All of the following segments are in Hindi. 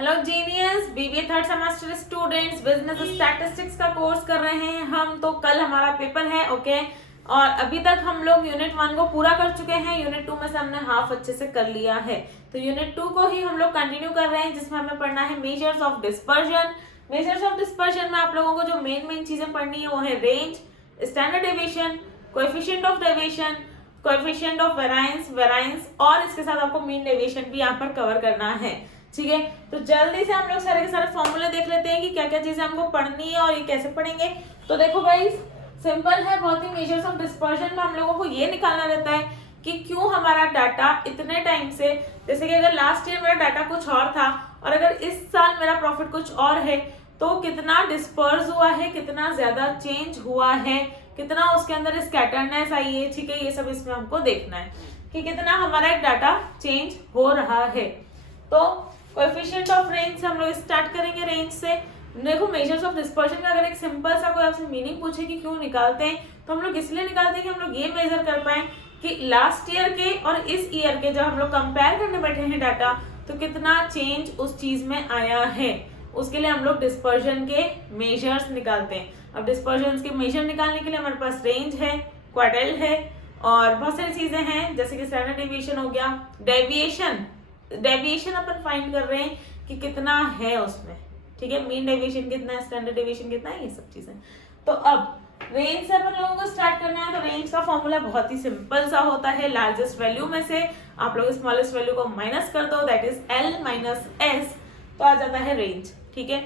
Hello genius, BBA third semester students business statistics का कोर्स कर रहे हैं हम। तो कल हमारा पेपर है, ओके। और अभी तक हम लोग यूनिट 1 को पूरा कर चुके हैं। यूनिट 2 में से हमने हाफ अच्छे से कर लिया है, तो यूनिट 2 को ही हम लोग कंटिन्यू कर रहे हैं, जिसमें हमें पढ़ना है measures of dispersion. Measures of dispersion में आप लोगों को जो मेन चीजें पढ़नी है वो है range, standard deviation, coefficient of deviation, coefficient of variance और इसके साथ आपको मीन डेविएशन भी यहाँ पर कवर करना है, ठीक है। तो जल्दी से हम लोग सारे के सारे फॉर्मूले देख लेते हैं कि क्या क्या चीजें हमको पढ़नी है और ये कैसे पढ़ेंगे। तो देखो गाइस, सिंपल है बहुत ही। मेजर्स ऑफ डिस्पर्जन में हम लोगों को ये निकालना रहता है कि क्यों हमारा डाटा इतने टाइम से, जैसे कि अगर लास्ट ईयर मेरा डाटा कुछ और था और अगर इस साल मेरा प्रॉफिट कुछ और है, तो कितना डिस्पर्स हुआ है, कितना ज्यादा चेंज हुआ है, कितना उसके अंदर स्कैटरनेस आई है, ठीक है। ये सब इसमें हमको देखना है कि कितना हमारा एक डाटा चेंज हो रहा है। तो कोएफिशिएंट ऑफ रेंज से हम लोग स्टार्ट करेंगे। रेंज से देखो, मेजर्स ऑफ डिस्पर्जन का अगर एक सिंपल सा कोई आपसे मीनिंग पूछे कि क्यों निकालते हैं, तो हम लोग इसलिए निकालते हैं कि हम लोग ये मेजर कर पाए कि लास्ट ईयर के और इस ईयर के जब हम लोग कंपेयर करने बैठे हैं डाटा, तो कितना चेंज उस चीज में आया है। उसके लिए हम लोग डिस्पर्जन के मेजर्स निकालते हैं। अब डिस्पर्जन के मेजर निकालने के लिए हमारे पास रेंज है, क्वार्टाइल है और बहुत सारी चीजें हैं, जैसे कि स्टैंडर्ड डेविएशन हो गया, डेविएशन अपन फाइंड कर रहे हैं कि कितना है उसमें, ठीक है। मीन डेविएशन कितना है, स्टैंडर्ड डेविएशन कितना है, ये सब चीजें। तो अब रेंज से अपन लोगों को स्टार्ट करना है। तो रेंज का फॉर्मूला बहुत ही सिंपल सा होता है। लार्जेस्ट वैल्यू में से आप लोग स्मॉलेस्ट वैल्यू को माइनस कर दो, that is L minus S, तो आ जाता है रेंज, ठीक है।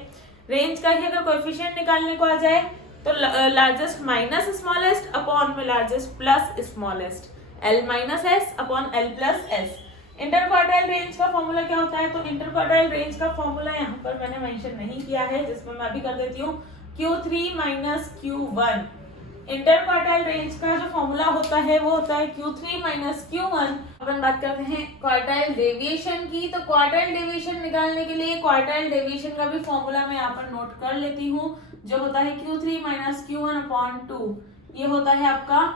रेंज का ही अगर कोएफिशिएंट निकालने को आ जाए तो लार्जेस्ट माइनस स्मॉलेस्ट अपॉन में largest plus smallest, L minus S upon L plus S। Inter quartile range का फॉर्मूला क्या होता है? तो इंटर क्वार्टाइल रेंज का फॉर्मूला यहाँ पर मैंने मेंशन नहीं किया है, जिसमें मैं अभी कर देती हूँ Q3 minus Q1। Inter quartile range का जो फॉर्मूला होता है वो होता है Q3 माइनस Q1। अपन बात करते हैं क्वार्टाइल डेविएशन की। तो क्वार्टाइल डेविएशन निकालने के लिए क्वार्टाइल डेविएशन का भी फॉर्मूला मैं यहाँ पर नोट कर लेती हूँ, जो होता है Q3 माइनस Q1 अपॉन 2। ये होता है आपका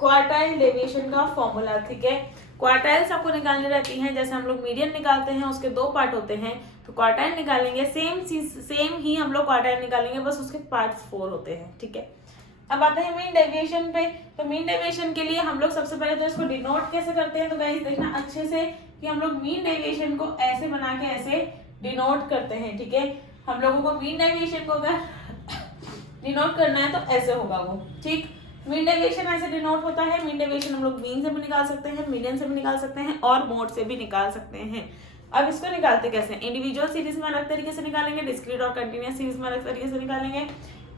क्वार्टाइल डेविएशन का फॉर्मूला, ठीक है। क्वार्टाइल्स आपको निकालनी रहती हैं, जैसे हम लोग मीडियन निकालते हैं, उसके 2 पार्ट होते हैं। तो क्वार्टाइल निकालेंगे, सेम ही हम लोग क्वार्टाइल निकालेंगे, बस उसके पार्ट्स 4 होते हैं, ठीक है। अब आते हैं मीन डेविएशन पे। तो मीन डेविएशन के लिए हम लोग सबसे पहले तो इसको डिनोट कैसे करते हैं, तो गाइस देखना अच्छे से कि हम लोग मीन डेविएशन को ऐसे बना के ऐसे डिनोट करते हैं, ठीक है। हम लोगों को मीन डेविएशन को अगर डिनोट करना है तो ऐसे होगा वो, ठीक। मीन डेविएशन ऐसे डिनोट होता है। मीन डेविएशन हम लोग मीन से भी निकाल सकते हैं, मीडियन से भी निकाल सकते हैं और मोड से भी निकाल सकते हैं। अब इसको निकालते कैसे? इंडिविजुअल सीरीज में अलग तरीके से निकालेंगे, डिस्क्रीट और कंटीन्यूअस सीरीज में अलग तरीके से निकालेंगे।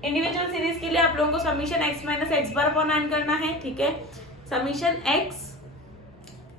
इंडिविजुअल सीरीज के लिए आप लोगों को summation x minus x bar upon n करना है, ठीक है। समीशन x,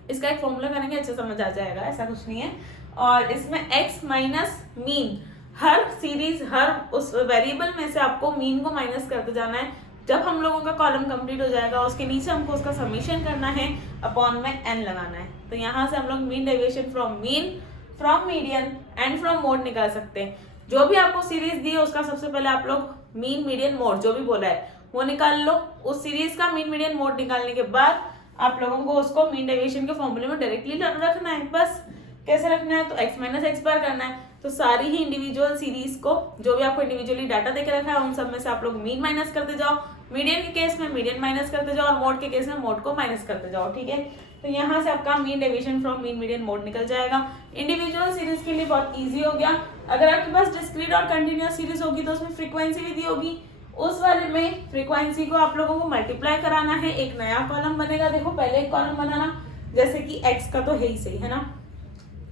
इसका एक फॉर्मूला करेंगे, अच्छे समझ आ जाएगा, ऐसा कुछ नहीं है। और इसमें x माइनस मीन, हर सीरीज हर उस वेरिएबल में से आपको मीन को माइनस करते जाना है। जब हम लोगों का कॉलम कंप्लीट हो जाएगा, उसके नीचे हमको उसका समीशन करना है, अपॉन में n लगाना है। तो यहाँ से हम लोग mean deviation from mean, from median and from mode निकाल सकते हैं। जो भी आपको सीरीज दी है उसका सबसे पहले आप लोग मीन मीडियन मोड जो भी बोला है वो निकाल लो। उस सीरीज का मीन मीडियन मोड निकालने के बाद आप लोगों को उसको मीन डेविएशन के फॉर्मूले में डायरेक्टली रखना है। बस कैसे रखना है? तो x माइनस एक्स बार करना है। तो सारी ही इंडिविजुअल सीरीज को, जो भी आपको इंडिविजुअली डाटा देके रखा है, उन सब में से आप लोग मीन माइनस करते जाओ। मीडियन के केस में मीडियन माइनस करते जाओ और मोड के केस में मोड को माइनस करते जाओ, ठीक है। तो यहाँ से आपका mean deviation from mean median mode निकल जाएगा। इंडिविजुअल सीरीज के लिए बहुत इजी हो गया। अगर आपके पास डिस्क्रीट और कंटीन्यूअस सीरीज होगी तो उसमें फ्रीक्वेंसी भी दी होगी, उस वाले में फ्रीक्वेंसी को आप लोगों को मल्टीप्लाई कराना है, एक नया कॉलम बनेगा। देखो पहले एक कॉलम बनाना, जैसे कि x का तो है ही सही है ना,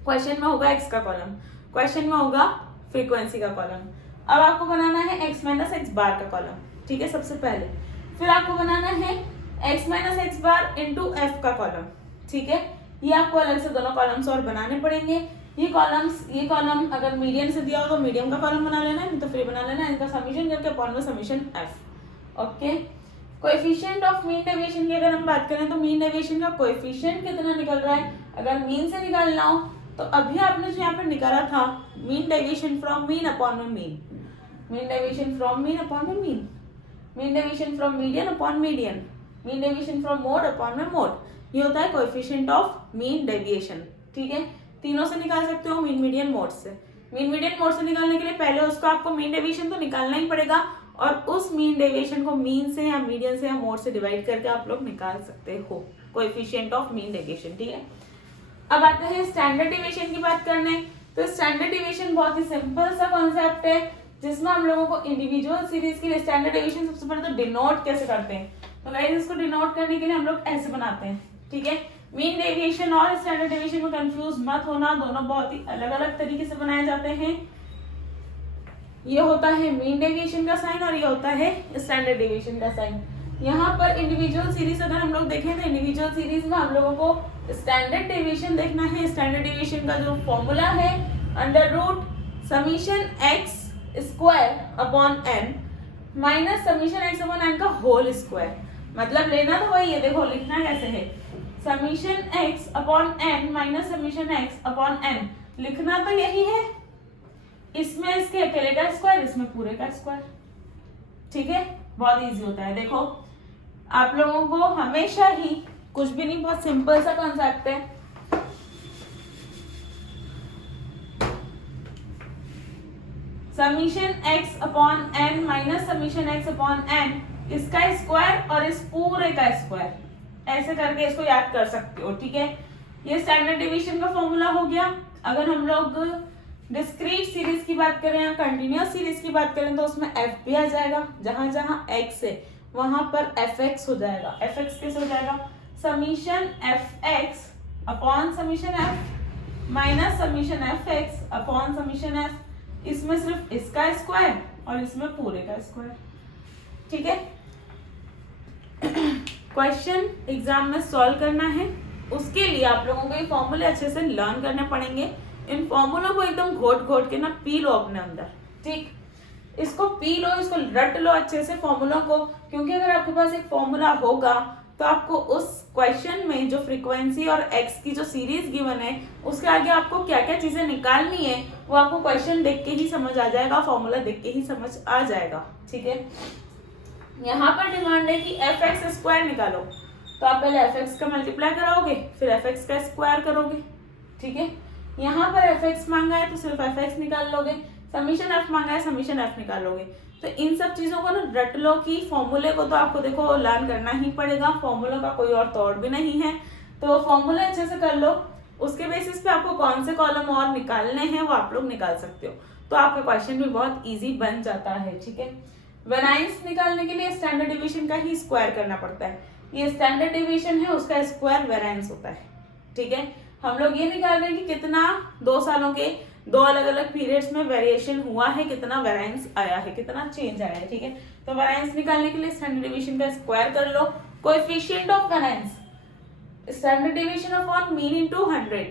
क्वेश्चन में होगा x का कॉलम, क्वेश्चन में होगा फ्रीक्वेंसी का कॉलम। अब आपको बनाना है x माइनस एक्स बार का कॉलम, ठीक है, सबसे पहले। फिर आपको बनाना है x minus x bar into F का कॉलम, ठीक है। ये आपको अलग से दोनों कॉलम्स और बनाने पड़ेंगे। ये कॉलम अगर मीडियन से दिया हो तो मीडियम का कॉलम बना लेना है, नहीं तो फ्री बना लेना है। इनका समीशन करके अपॉन में summation f, okay. Coefficient of mean deviation की अगर हम बात करें तो मीन डेविएशन का कोएफिशिएंट कितना निकल रहा है, अगर मीन से निकालना हो तो अभी आपने जो यहाँ पर निकाला था mean deviation from mean upon में mean, mean deviation from mean upon में mean, mean deviation from median upon median, mean deviation from mode upon में मोड, ये होता है कोएफिशिएंट ऑफ मीन डेविएशन, ठीक है। तीनों से निकाल सकते हो, मीन मीडियन मोड से। मीन मीडियन मोड से निकालने के लिए पहले उसको आपको मीन डेविएशन तो निकालना ही पड़ेगा, और उस मीन डेविएशन को मीन से या मीडियन से या मोड से डिवाइड करके आप लोग निकाल सकते हो कोएफिशिएंट ऑफ मीन डेविएशन। ठीक है, अब आते हैं स्टैंडर्ड डेविएशन की बात करने। तो स्टैंडर्ड डेविएशन बहुत ही सिंपल सा कॉन्सेप्ट है, जिसमें हम लोगों को इंडिविजुअल सीरीज के लिए स्टैंडर्ड डेविएशन सबसे पहले तो डिनोट कैसे करते हैं। तो गाइस इसको डिनोट करने के लिए हम लोग ऐसे बनाते हैं। ठीक है, मीन डेविएशन और स्टैंडर्ड डेविएशन में कंफ्यूज मत होना, दोनों बहुत ही अलग अलग तरीके से बनाए जाते हैं। ये होता है मीन डेविएशन का साइन और ये होता है स्टैंडर्ड डेविएशन का साइन। यहाँ पर इंडिविजुअल सीरीज अगर हम लोग देखें तो इंडिविजुअल सीरीज में हम लोगों को स्टैंडर्ड डेविएशन देखना है। स्टैंडर्ड डेविएशन का जो फॉर्मूला है under root summation x square upon n minus summation x upon n का होल स्क्वायर। मतलब लेना तो वही है, देखो लिखना कैसे है, summation x upon n minus summation x upon n, लिखना तो यही है, इसमें इसके अकेले का स्क्वायर, इसमें पूरे का स्क्वायर। ठीक है, बहुत इजी होता है। देखो आप लोगों को हमेशा ही कुछ भी नहीं, बहुत सिंपल सा कॉन्सेप्ट है। Summation x upon n minus summation x upon n, इसका स्क्वायर और इस पूरे का स्क्वायर, ऐसे करके इसको याद कर सकते हो। ठीक है, ये स्टैंडर्ड डेविएशन का फॉर्मूला हो गया। अगर हम लोग डिस्क्रीट सीरीज की बात करें या कंटिन्यूअस सीरीज की बात करें तो उसमें एफ भी आ जाएगा, जहां जहां एक्स है वहां पर एफ एक्स हो जाएगा। एफ एक्स कैसे हो जाएगा, summation f x upon summation F minus summation f x upon summation F, इसमें सिर्फ इसका स्क्वायर और इसमें पूरे का स्क्वायर। ठीक है, क्वेश्चन एग्जाम में सॉल्व करना है, उसके लिए आप लोगों को ये फॉर्मूले अच्छे से लर्न करने पड़ेंगे। इन फॉर्मूलों को एकदम घोट घोट के ना पी लो अपने अंदर। ठीक, इसको पी लो, इसको रट लो अच्छे से फॉर्मूला को, क्योंकि अगर आपके पास एक फॉर्मूला होगा तो आपको उस क्वेश्चन में जो फ्रीक्वेंसी और एक्स की जो सीरीज गिवन है उसके आगे आपको क्या क्या चीजें निकालनी है वो आपको क्वेश्चन देख के ही समझ आ जाएगा, फॉर्मूला देख के ही समझ आ जाएगा। ठीक है, यहाँ पर डिमांड है कि एफ एक्स स्क्वायर निकालो, तो आप पहले एफ एक्स का मल्टीप्लाई कराओगे फिर एफ एक्स का स्क्वायर करोगे। ठीक है, यहाँ पर एफ एक्स मांगा है तो सिर्फ एफ एक्स निकाल लोगे, समीशन एफ मांगा है समीशन एफ निकाल लोगे। तो इन सब चीजों को ना रट लो कि फॉर्मूले को तो आपको देखो लर्न करना ही पड़ेगा, फॉर्मूला का कोई और तौर भी नहीं है। तो फॉर्मूला अच्छे से कर लो, उसके बेसिस पे आपको कौन से कॉलम और निकालने हैं वो आप लोग निकाल सकते हो, तो आपका क्वेश्चन भी बहुत ईजी बन जाता है। ठीक है, वेरिएंस निकालने के लिए स्टैंडर्ड डेविएशन का ही स्क्वायर करना पड़ता है। ये स्टैंडर्ड डेविएशन है, उसका स्क्वायर वेरिएंस होता है। ठीक है, हम लोग ये निकाल रहे हैं कि कितना 2 सालों के 2 अलग अलग पीरियड्स में वेरिएशन हुआ है, कितना वेरिएंस आया है, कितना चेंज आया है। ठीक है, तो वेरिएंस निकालने के लिए स्टैंडर्ड डेविएशन का स्क्वायर कर लो। Coefficient of variance, standard deviation upon mean into 100,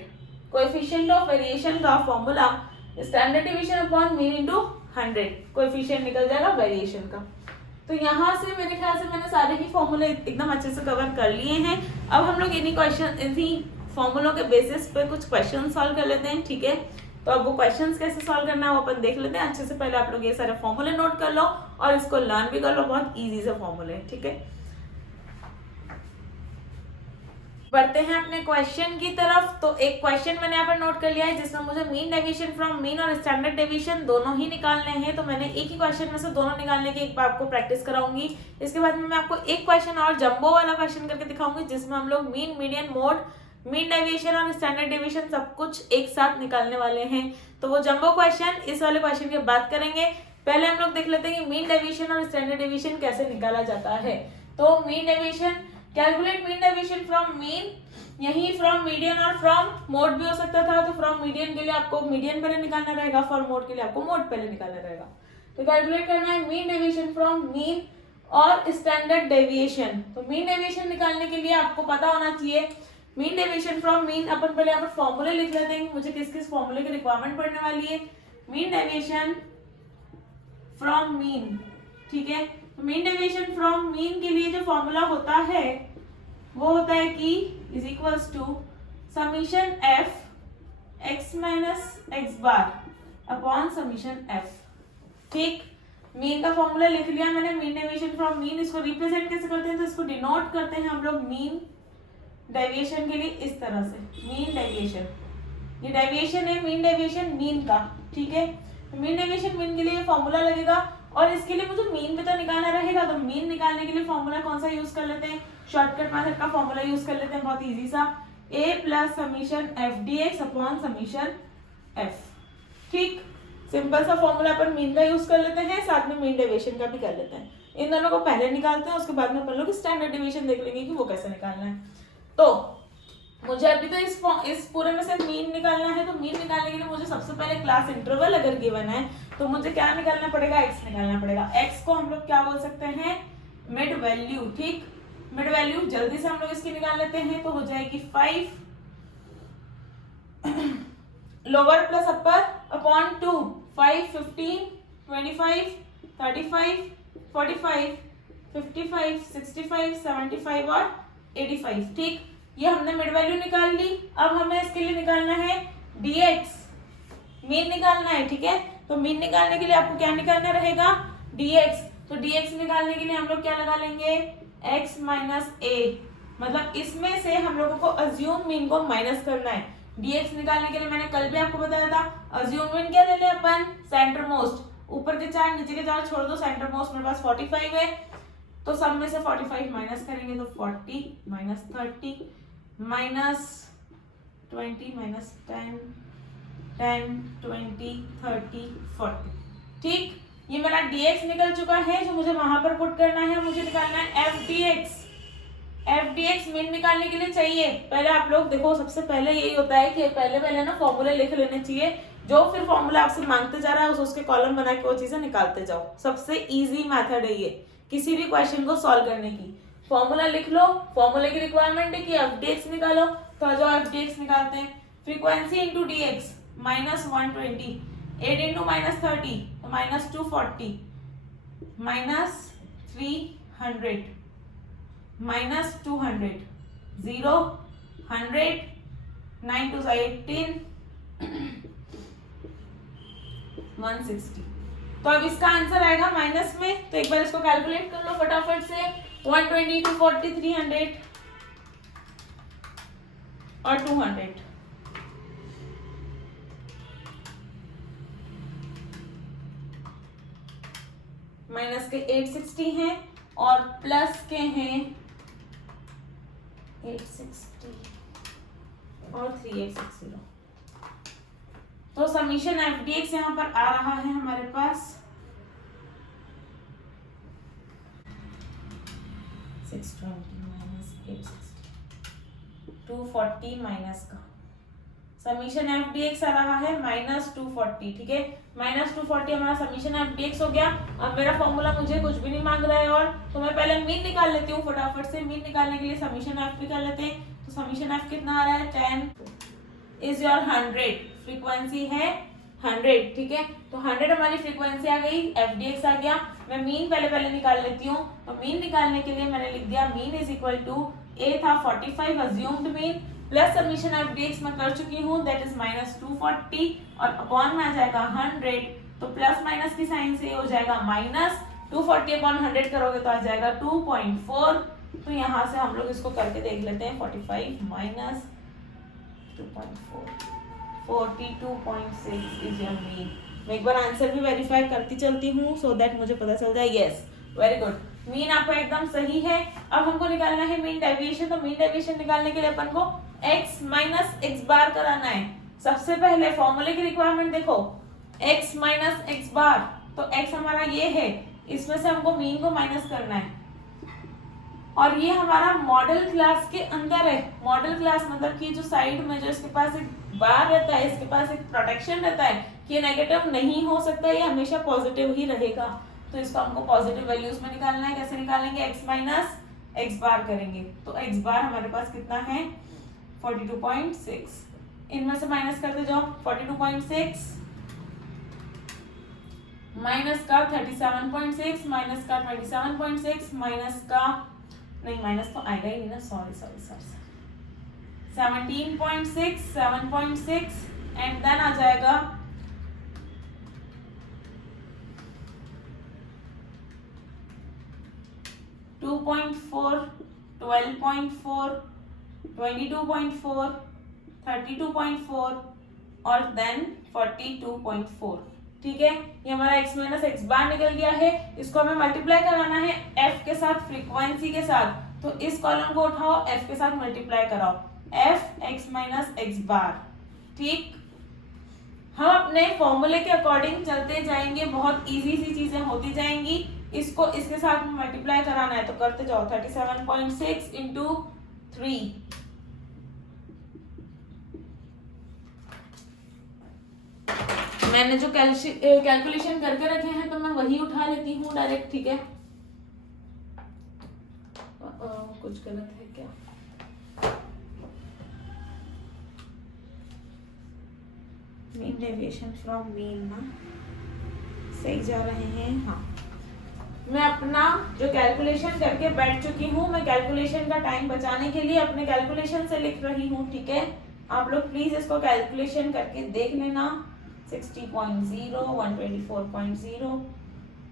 coefficient of variation का formula standard deviation upon mean into 100, coefficient निकल जाएगा वेरिएशन का। तो यहाँ से मेरे ख्याल से मैंने सारे ही फॉर्मूले एकदम अच्छे से कवर कर लिए हैं। अब हम लोग इन्हीं क्वेश्चन, इन्हीं फॉर्मूलों के बेसिस पे कुछ क्वेश्चन सॉल्व कर लेते हैं। ठीक है, तो अब वो क्वेश्चंस कैसे सॉल्व करना है वो अपन देख लेते हैं। अच्छे से पहले आप लोग ये सारे फॉर्मूले नोट कर लो और इसको लर्न भी कर लो, बहुत इजी से फॉर्मूले। ठीक है, बढ़ते हैं अपने क्वेश्चन की तरफ। तो एक क्वेश्चन मैंने यहाँ पर नोट कर लिया है जिसमें मुझे मीन डेविएशन फ्रॉम मीन और स्टैंडर्ड डेविएशन दोनों ही निकालने हैं। तो मैंने एक ही क्वेश्चन में से दोनों निकालने की एक बार आपको प्रैक्टिस कराऊंगी। इसके बाद में मैं आपको एक क्वेश्चन और जंबो वाला क्वेश्चन करके दिखाऊंगी जिसमें हम लोग mean, median, mode, mean deviation और स्टैंडर्ड डेविएशन सब कुछ एक साथ निकालने वाले हैं। तो वो जंबो क्वेश्चन इस वाले क्वेश्चन की बात करेंगे। पहले हम लोग देख लेते हैं कि मीन डेविएशन और स्टैंडर्ड डेविएशन कैसे निकाला जाता है। तो mean deviation, calculate mean deviation from mean, यही फ्रॉम मीडियन और फ्रॉम मोड भी हो सकता था। तो फ्रॉम मीडियन के लिए आपको मीडियन पहले निकालना रहेगा, फॉर मोड के लिए आपको मोड पहले निकालना रहेगा। तो कैलकुलेट करना है मीन डेविएशन फ्रॉम मीन और स्टैंडर्ड डेविएशन। तो मीन डेविएशन निकालने के लिए आपको पता होना चाहिए मीन डेविएशन फ्रॉम मीन। अपन पहले यहाँ पर फॉर्मूले लिख लेते हैं, मुझे किस किस फॉर्मूले की रिक्वायरमेंट पड़ने वाली है। मीन डेविएशन फ्रॉम मीन, ठीक है, तो मीन डेविएशन फ्रॉम मीन के लिए जो फॉर्मूला होता है वो होता है कि is equals to summation f x minus x bar upon summation f. ठीक, मीन का फॉर्मूला लिख लिया मैंने, मीन डेविएशन फ्रॉम मीन। इसको रिप्रेजेंट कैसे करते हैं, तो इसको डिनोट करते हैं हम लोग मीन डेविएशन के लिए इस तरह से, मीन डेविएशन ये डेविएशन है मीन डेविएशन मीन का, ठीक है। मीन डेविएशन मीन के लिए फॉर्मूला लगेगा और इसके लिए मुझे मीन भी तो निकालना रहेगा, तो मीन निकालने के लिए फॉर्मूला कौन सा यूज कर लेते हैं, शॉर्टकट मेथड का फॉर्मूला यूज कर लेते हैं, बहुत इजी सा, a plus summation F d x upon summation f, ठीक। सिंपल सा फॉर्मूला अपन मीन का यूज कर लेते हैं, साथ में मीन डेविएशन का भी कर लेते हैं। इन दोनों को पहले निकालते हैं, उसके बाद में अपन लोग स्टैंडर्ड डेविएशन देख लेंगे कि वो कैसे निकालना है। तो मुझे अभी तो इस पूरे में से मीन निकालना है, तो मीन निकालने के लिए मुझे सबसे पहले क्लास इंटरवल अगर गिवन है तो मुझे क्या निकालना पड़ेगा, एक्स निकालना पड़ेगा। एक्स को हम लोग क्या बोल सकते हैं, मिड वैल्यू, ठीक। मिड वैल्यू जल्दी से हम लोग इसकी निकाल लेते हैं, तो हो जाएगी 5 लोअर प्लस अपर अपॉन 2, 5, 15, 25, 35, 45, 55, 65, 75 और 85, ठीक। ये हमने मिड वैल्यू निकाल ली। अब हमें इसके लिए निकालना है dx, मीन निकालना है, ठीक है। तो मीन निकालने के लिए आपको क्या निकालना रहेगा, dx। तो dx निकालने के लिए हम लोग क्या लगा लेंगे, x माइनस a, मतलब इसमें से हम लोगों को अज्यूम मीन को माइनस करना है। dx निकालने के लिए मैंने कल भी आपको बताया था, अज्यूम मीन क्या ले ले अपन, सेंटर मोस्ट, ऊपर के 4 नीचे के 4 छोड़ दो, सेंटर मोस्ट मेरे पास 45 है, तो सब में से 45 माइनस करेंगे तो 40 माइनस 30 माइनस 20 माइनस 10 10 20 30 40, ठीक। ये मेरा dx निकल चुका है, जो मुझे वहां पर पुट करना है, मुझे निकालना है f dx। f dx mean निकालने के लिए चाहिए, पहले आप लोग देखो, सबसे पहले यही होता है कि पहले ना फॉर्मूले लिख लेने चाहिए, जो फिर फॉर्मूला आपसे मांगते जा रहा है उसके कॉलम बना के वो चीजें निकालते जाओ। सबसे इजी मेथड है ये किसी भी क्वेश्चन को सॉल्व करने की। फॉर्मूला लिख लो, फॉर्मूले की रिक्वायरमेंट है कि एफ डी एक्स निकालो, तो आ जाओ एफ डी एक्स निकालते हैं। Frequency into d x minus 120, 8 into minus 30 तो माइनस 240, माइनस 300, माइनस 200, 0, 100, 9 to 18, 160। तो अब इसका आंसर आएगा माइनस में, तो एक बार इसको कैलकुलेट कर लो फटाफट से, 120 to 40, 300 और 200, माइनस के 860 हैं और प्लस के हैं 860 और 3860। तो समीशन एफ डी एक्स यहाँ पर आ रहा है हमारे पास 620 माइनस 860, 240 माइनस का समीशन एफ डी एक्स आ रहा है माइनस 240, ठीक है। माइनस 240 हमारा समीशन एफ डी एक्स हो गया। अब मेरा फॉर्मूला मुझे कुछ भी नहीं मांग रहा है, और तो मैं पहले मीन निकाल लेती हूँ फटाफट से। मीन निकालने के लिए समीशन एफ निकाल लेते हैं, तो समीशन एफ कितना आ रहा है, 10 इज योर 100, फ्रीक्वेंसी है 100, ठीक है। तो 100 हमारी फ्रीक्वेंसी आ गई, एफ डी एक्स आ गया। मैं मीन पहले निकाल लेती हूँ, तो मीन निकालने के लिए मैंने लिख दिया मीन इज इक्वल टू, ए था 45 assumed mean, plus summation F d x मैं कर चुकी हूँ, दैट इज माइनस 240, और अपॉन में आ जाएगा 100, तो प्लस माइनस की साइन से हो जाएगा माइनस 240 अपॉन 100 करोगे तो आ जाएगा 2.4। तो यहाँ से हम लोग इसको करके देख लेते हैं, 45 माइनस 2.4, 42.6 इज योर मीन। मैं एक बार आंसर भी वेरीफाई करती चलती हूँ, सो दैट मुझे पता चल जाए। यस, वेरी गुड, मीन आपका एकदम सही है। अब हमको निकालना है मीन डेविएशन, तो मीन डेविएशन निकालने के लिए अपन को x माइनस एक्स बार कराना है। सबसे पहले फॉर्मूले की रिक्वायरमेंट देखो, x माइनस एक्स बार, तो x हमारा ये है, इसमें से हमको मीन को माइनस करना है, और ये हमारा मॉडल क्लास के अंदर है। मॉडल क्लास मतलब कि जो साइड में जो इसके पास एक बार रहता है, इसके पास एक प्रोटेक्शन रहता है कि ये नेगेटिव नहीं हो सकता, ये हमेशा पॉजिटिव ही रहेगा। तो इसको हमको पॉजिटिव वैल्यूज में निकालना है। कैसे निकालेंगे, x माइनस एक्स बार करेंगे, तो x बार हमारे पास कितना है, 42.6, इनमें से माइनस करते जाओ, 42.6 माइनस का 37.6 माइनस का 27.6 माइनस का, नहीं माइनस तो आएगा ही नहीं ना, सॉरी 17.6, 7.6 एंड देन आ जाएगा 2.4, 12.4, 22.4, 32.4, और देन 42.4। ठीक है, ये हमारा x माइनस एक्स बार निकल गया है। इसको हमें मल्टीप्लाई कराना है f के साथ, फ्रीक्वेंसी के साथ। तो इस कॉलम को उठाओ, f के साथ मल्टीप्लाई कराओ, f x माइनस एक्स बार। ठीक, हम अपने फॉर्मूले के अकॉर्डिंग चलते जाएंगे, बहुत इजी सी चीजें होती जाएंगी। इसको इसके साथ मल्टीप्लाई कराना है तो करते जाओ, 37.6 इंटू 3। मैंने जो कैलकुलेशन करके रखे हैं तो मैं वही उठा लेती हूँ डायरेक्ट। ठीक है, कुछ गलत है क्या? मीन डेविएशन फ्रॉम मीन ना, सही जा रहे हैं। हाँ, मैं अपना जो कैलकुलेशन करके बैठ चुकी हूँ, मैं कैलकुलेशन का टाइम बचाने के लिए अपने कैलकुलेशन से लिख रही हूँ। ठीक है, आप लोग प्लीज इसको कैलकुलेशन करके देख लेना। 60.0, 124.0,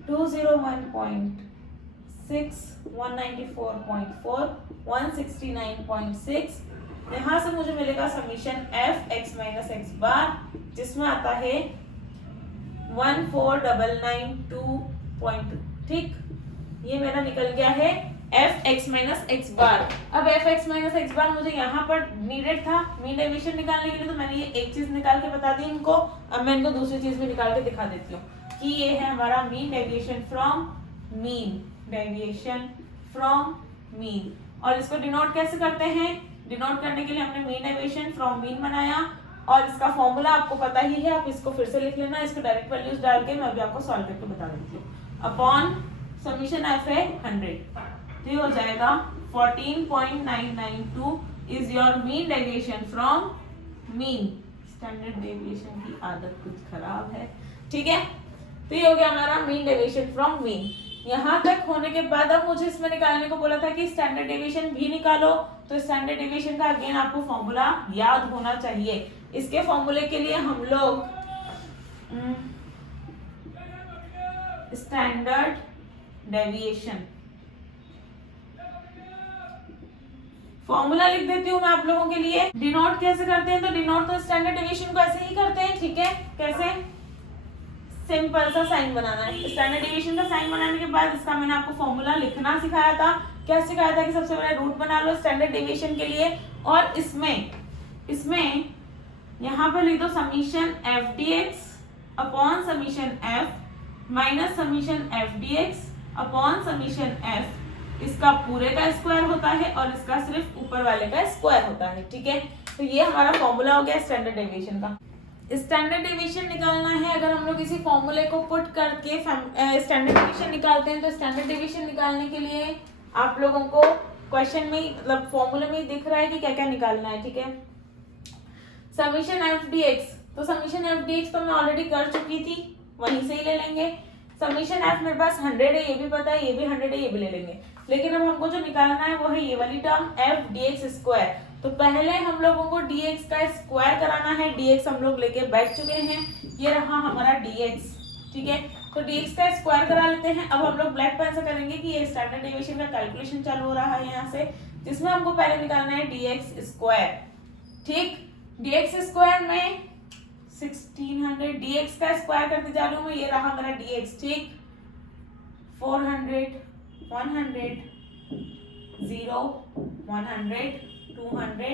201.6, 194.4, 169.6। यहाँ से मुझे मिलेगा summation f x minus x bar, जिसमें आता है 14992.2। ठीक, ये मेरा निकल गया है f x माइनस एक्स बार। अब f x माइनस एक्स बार मुझे यहाँ पर नीडेड था मीन डेविएशन निकालने के लिए, तो मैंने ये एक चीज निकाल के बता दी इनको। अब मैं इनको दूसरी चीज भी निकाल के दिखा देती हूँ कि ये है हमारा mean deviation from mean, deviation from mean. और इसको डिनोट कैसे करते हैं? डिनोट करने के लिए हमने मीन डेविएशन फ्रॉम मीन बनाया, और इसका फॉर्मूला आपको पता ही है, आप इसको फिर से लिख लेना। इसको डायरेक्ट वैल्यूज डाल के मैं अभी आपको सॉल्व करके बता देती हूँ। अपॉन समीशन f है 100, तो ये हो जाएगा 14.992 is your mean deviation from mean. Standard deviation की आदत कुछ खराब है। ठीक है, तो ये हो गया हमारा मीन डेविएशन फ्रॉम मीन। यहाँ तक होने के बाद अब मुझे इसमें निकालने को बोला था कि स्टैंडर्ड डेविएशन भी निकालो। तो स्टैंडर्ड डेविएशन का अगेन आपको फॉर्मूला याद होना चाहिए। इसके फॉर्मूले के लिए हम लोग स्टैंडर्ड डेविएशन फॉर्मूला लिख देती हूँ मैं आप लोगों के लिए। डिनोट कैसे करते हैं? तो डिनोट तो स्टैंडर्ड डेविएशन को ऐसे ही करते हैं। ठीक है, कैसे? सिंपल सा साइन बनाना है। स्टैंडर्ड डेविएशन का साइन बनाने के बाद इसका मैंने आपको फॉर्मूला लिखना सिखाया था। क्या सिखाया था कि सबसे पहले रूट बना लो स्टैंडर्ड डेविएशन के लिए, और इसमें यहाँ पर लिख दो summation F d x upon summation F minus summation F d x upon summation F. इसका पूरे का स्क्वायर होता है और इसका सिर्फ ऊपर वाले का स्क्वायर होता है। ठीक है, तो ये हमारा फॉर्मूला हो गया स्टैंडर्ड डेविएशन का। स्टैंडर्ड डेविएशन निकालना है, अगर हम लोग इसी फॉर्मूले को पुट करके स्टैंडर्ड डेविएशन निकालते हैं, तो स्टैंडर्ड डेविएशन निकालने के लिए आप लोगों को क्वेश्चन में मतलब फॉर्मूले में दिख रहा है कि क्या क्या निकालना है। ठीक है, समीशन एफ डी एक्स, तो समीशन एफ डी एक्स तो मैं ऑलरेडी कर चुकी थी, वहीं से ही ले लेंगे। समीशन एफ मेरे पास 100 है, ये भी पता है, ये भी 100 है, ये भी ले लेंगे। लेकिन अब हमको जो निकालना है वो है ये वाली term F d x square. तो पहले हम लोगों को dx का स्क्वायर कराना है। dx हम लोग लेके बैठ चुके हैं, ये रहा हमारा dx। ठीक है, तो dx का स्क्वायर करा लेते हैं। अब हम लोग ब्लैक पेन से करेंगे कि ये स्टैंडर्ड डेविएशन का कैलकुलेशन चालू हो रहा है यहाँ से, जिसमें हमको पहले निकालना है dx स्क्वायर। ठीक, dx स्क्वायर में 1600, dx का स्क्वायर करते जा रही हूँ मैं, ये रहा मेरा dx। ठीक, 400, 100, 0, 100, 200,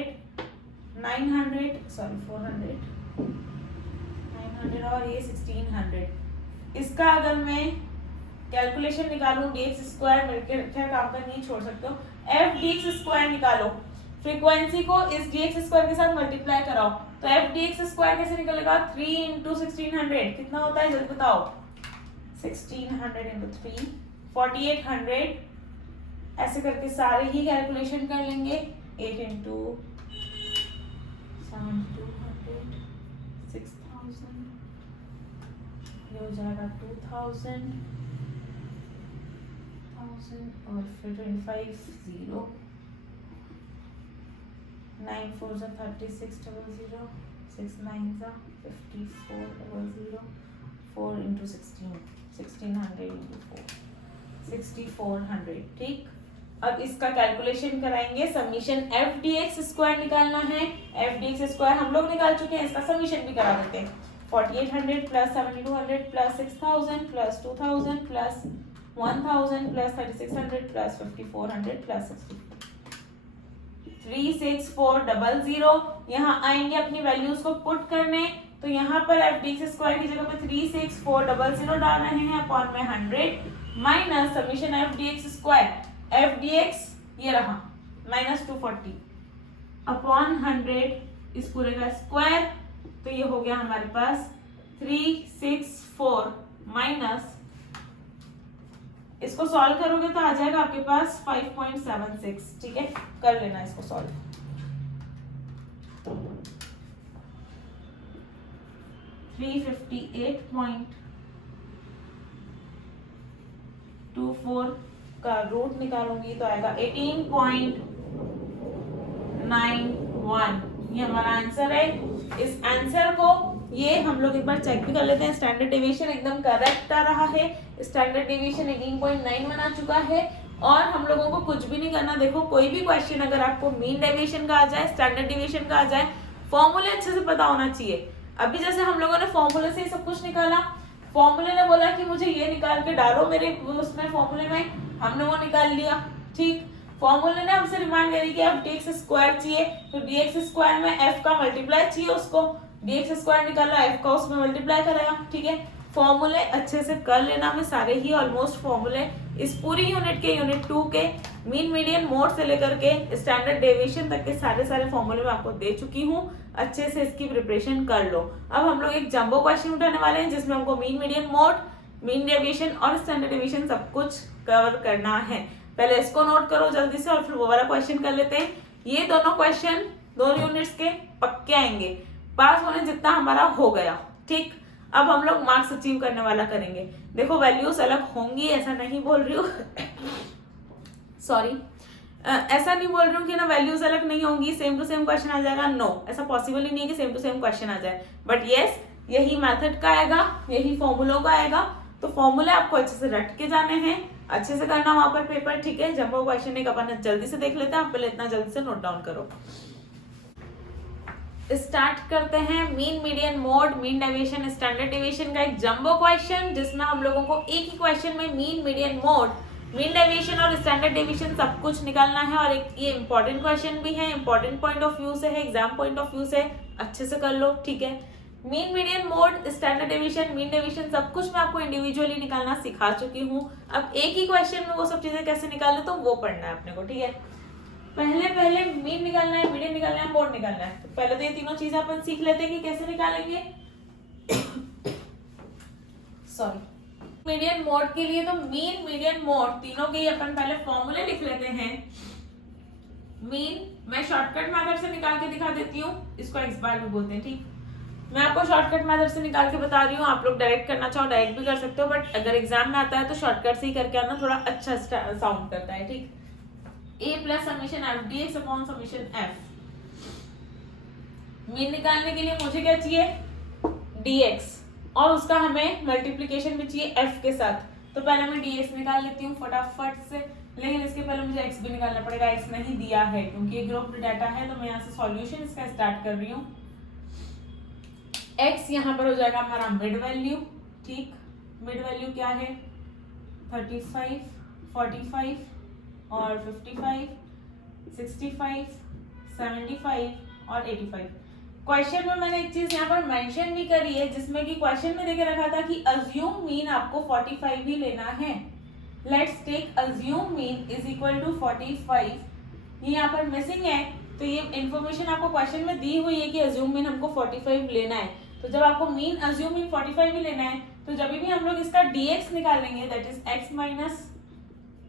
900, सॉरी 400, 900 और ये 1600। इसका अगर मैं कैलकुलेशन निकालूं dx स्क्वायर, मिलकर काम का नहीं छोड़ सकते हो, f dx स्क्वायर निकालो। फ्रीक्वेंसी को इस dx स्क्वायर के साथ मल्टीप्लाई कराओ, तो f dx स्क्वायर कैसे निकलेगा? 3 इंटू 1600 कितना होता है जल्दी बताओ? 1600 इंटू 3 4800। ऐसे करके सारे ही कैलकुलेशन कर लेंगे। 8 इंटू 7200, 6000, ये हो जाएगा 2000 और फिर 25 0, 9 4 36 00, 6 9 54 00, 4 इंटू 16, 1600 इंटू 4, 6400। ठीक, अब इसका कैलकुलेशन कराएंगे, summation F d x square निकालना है। एफ डी एक्स स्क्वायर हम लोग निकाल चुके हैं, इसका समीशन भी करा देते हैं। 4800 plus 7200 plus 6000 plus 2000 plus 1000 plus 3600 plus 5400 plus 36400। यहाँ आएंगे अपनी वैल्यूज को पुट करने, तो यहाँ पर एफ डी एक्स स्क्वायर की जगह पे 36400 डाल रहे हैं अपॉन में 100 minus summation F d x square, F d x ये रहा माइनस 240 अपॉन 100 इस पूरे का स्क्वायर, तो ये हो गया हमारे पास 364 माइनस, इसको सॉल्व करोगे तो आ जाएगा आपके पास 5.76। ठीक है, कर लेना इसको सॉल्व। $358.24 का रूट निकालूंगी तो आएगा 18.91। ये हमारा आंसर है। इस आंसर को ये हम लोग एक बार चेक भी कर लेते हैं। स्टैंडर्ड डेविएशन एकदम करेक्ट आ रहा है, स्टैंडर्ड डेविएशन 18.9 बना चुका है और हम लोगों को कुछ भी नहीं करना। देखो कोई भी क्वेश्चन अगर आपको मीन डेविएशन का आ जाए, स्टैंडर्ड डेविएशन का आ जाए, फॉर्मूले अच्छे से पता होना चाहिए। अभी जैसे हम लोगों ने फॉर्मूले से ही सब कुछ निकाला, फॉर्मूले ने बोला कि मुझे ये निकाल के डालो मेरे उसमें फॉर्मूले में, हमने वो निकाल लिया। ठीक, फॉर्मूले ने हमसे डिमांड करी कि एफ डी एक्स स्क्वायर चाहिए, तो डी एक्स स्क्वायर में एफ का मल्टीप्लाई चाहिए उसको, डी एक्स स्क्वायर निकाला, एफ का उसमें मल्टीप्लाई करेगा। ठीक है, फॉर्मूले अच्छे से कर लेना। मैं सारे ही ऑलमोस्ट फॉर्मूले इस पूरी यूनिट के, यूनिट 2 के मीन मीडियन मोड से लेकर के स्टैंडर्ड डेविएशन तक के सारे फॉर्मूले मैं आपको दे चुकी हूँ। अच्छे से इसकी प्रिपरेशन कर लो। अब हम लोग एक जंबो क्वेश्चन उठाने वाले हैं जिसमें हमको mean median mode, mean deviation और स्टैंडर्ड डेविएशन सब कुछ कवर करना है। पहले इसको नोट करो जल्दी से और फिर वो वाला क्वेश्चन कर लेते हैं। ये दोनों क्वेश्चन दोनों यूनिट्स के पक्के आएंगे, पास होने जितना हमारा हो गया। ठीक, अब हम लोग मार्क्स अचीव करने वाला करेंगे। देखो वैल्यूज अलग होंगी, ऐसा नहीं बोल रही हूँ सॉरी, ऐसा नहीं बोल रही हूँ कि ना वैल्यूज अलग नहीं होंगी, सेम टू सेम क्वेश्चन आ जाएगा। नो, ऐसा पॉसिबल ही नहीं है कि सेम टू सेम क्वेश्चन आ जाए, बट यस यही मेथड का आएगा, यही फॉर्मूलों का आएगा। तो फॉर्मूले आपको अच्छे से रट के जाने हैं, अच्छे से करना वहां पर पेपर। ठीक है, जंबो क्वेश्चन एक अपन जल्दी से देख लेते हैं, आप पहले इतना जल्दी से नोट डाउन करो। स्टार्ट करते हैं mean median mode, mean deviation, standard deviation का एक जंबो क्वेश्चन जिसमें हम लोगों को एक ही क्वेश्चन में mean median mode, mean deviation और स्टैंडर्ड डेविएशन सब कुछ निकालना है। और एक ये इंपॉर्टेंट क्वेश्चन भी है, इंपॉर्टेंट पॉइंट ऑफ व्यू से है, एग्जाम पॉइंट ऑफ व्यू से, अच्छे से कर लो। ठीक है, mean median mode, standard deviation, mean deviation सब कुछ मैं आपको इंडिविजुअली निकालना सिखा चुकी हूँ। अब एक ही क्वेश्चन में वो सब चीजें कैसे निकालना तो वो पढ़ना है अपने को। ठीक है, पहले मीन निकालना है, मीडियन निकालना है, मोड निकालना है। तो पहले तो ये तीनों चीजें अपन सीख लेते हैं कि कैसे निकालेंगे। सॉरी, मीडियन मोड के लिए तो मीन मीडियन मोड तीनों के ही अपन पहले फॉर्मूले लिख लेते हैं। मीन मैं शॉर्टकट मेथड से निकाल के दिखा देती हूँ, इसको एक्स बार भी बोलते हैं। ठीक, मैं आपको शॉर्टकट मेथड से निकाल के बता रही हूँ, आप लोग डायरेक्ट करना चाहो डायरेक्ट भी कर सकते हो, बट अगर एग्जाम में आता है तो शॉर्टकट से ही करके आना, थोड़ा अच्छा साउंड करता है। ठीक, a plus summation F d x upon summation F. Mean निकालने के लिए मुझे क्या चाहिए, dx, और उसका हमें मल्टीप्लीकेशन भी चाहिए f के साथ। तो पहले मैं dx निकाल लेती हूँ फटाफट से, लेकिन इसके पहले मुझे x भी निकालना पड़ेगा। x नहीं दिया है क्योंकि ये ग्रुप डाटा है, तो मैं यहाँ से सॉल्यूशन इसका स्टार्ट कर रही हूँ। x यहाँ पर हो जाएगा हमारा मिड वैल्यू। ठीक, मिड वैल्यू क्या है, 35, 45 और 55, 65, 75 और 85। क्वेश्चन में मैंने एक चीज यहाँ पर मेंशन भी करी है जिसमें कि क्वेश्चन में देके रखा था कि अज्यूम मीन आपको 45 ही लेना है। Let's take assume mean is equal to 45। ये यहाँ पर मिसिंग है, तो ये इंफॉर्मेशन आपको क्वेश्चन में दी हुई है कि अज्यूम मीन हमको 45 लेना है। तो जब आपको मीन अज्यूम मीन 45 ही लेना है, तो जब भी हम लोग इसका dx निकालेंगे, that is x minus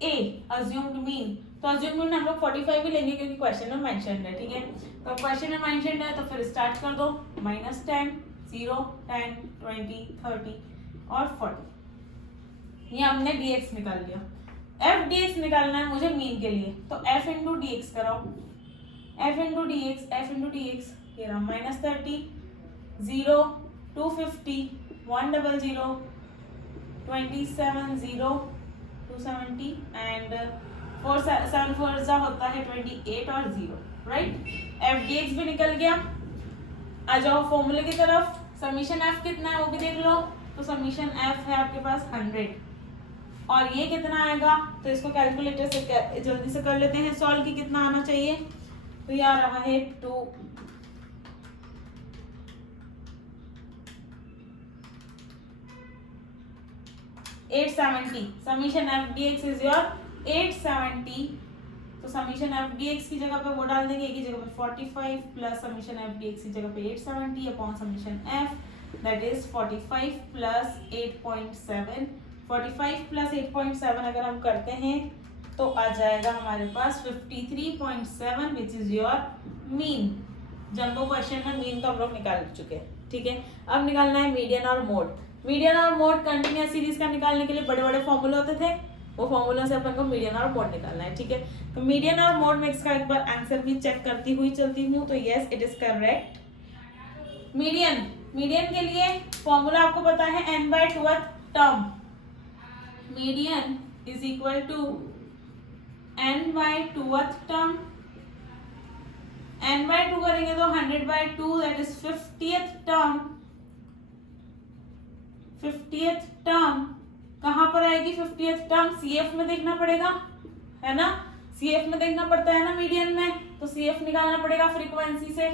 a assumed mean, तो अज्यूम्ड मीन हम लोग 45 ही लेंगे क्योंकि क्वेश्चन में मेंशन्ड है। ठीक है, तो क्वेश्चन में मेंशन्ड है तो फिर स्टार्ट कर दो। -10, 0, 10, 20, 30 और 40। ये हमने dx निकाल लिया। f dx निकालना है मुझे मीन के लिए, तो f इंटू dx कराओ। f इंटू dx, ये रहा -30, 0, 250, 100, 27, 0, 270 एंड 4 7 4 जा होता है 28 और 0, राइट। एफ डी एक्स भी निकल गया। आ जाओ फॉर्मूले की तरफ। समीशन एफ कितना है वो भी देख लो। तो समीशन एफ है आपके पास 100 और ये कितना आएगा, तो इसको कैलकुलेटर से जल्दी से कर लेते हैं सॉल्व की कितना आना चाहिए। तो ये आ रहा है 2 870। Summation F d x is your 870। तो समीशन एफ डी एक्स की जगह पे वो डाल देंगे, एक ही जगह पे 45 plus summation F d x की जगह पे 870 upon summation F that is 45 plus 8.7। 45 plus 8.7 अगर हम करते हैं तो आ जाएगा हमारे पास 53.7 which is your mean. Jumbo question में मीन तो हम लोग निकाल चुके हैं, ठीक है। अब निकालना है मीडियन और मोड। मीडियन और मोड कंटिन्यूअस सीरीज का निकालने के लिए बड़े बड़े फॉर्मूले होते थे, वो फॉर्मूला से अपन को मीडियन और मोड निकालना है, ठीक है। तो मीडियन और मोड में इसका एक बार आंसर भी चेक करती हुई चलती हूँ। तो yes it is correct. Median के लिए फॉर्मूला आपको पता है n/2th term. Median is equal to n/2th term. n/2 करेंगे तो 100/2 that is 50th term. 50th term कहां पर आएगी? 50th टर्म CF में देखना पड़ेगा, है ना। CF में देखना पड़ता है ना मीडियन में, तो CF निकालना पड़ेगा फ्रीक्वेंसी से।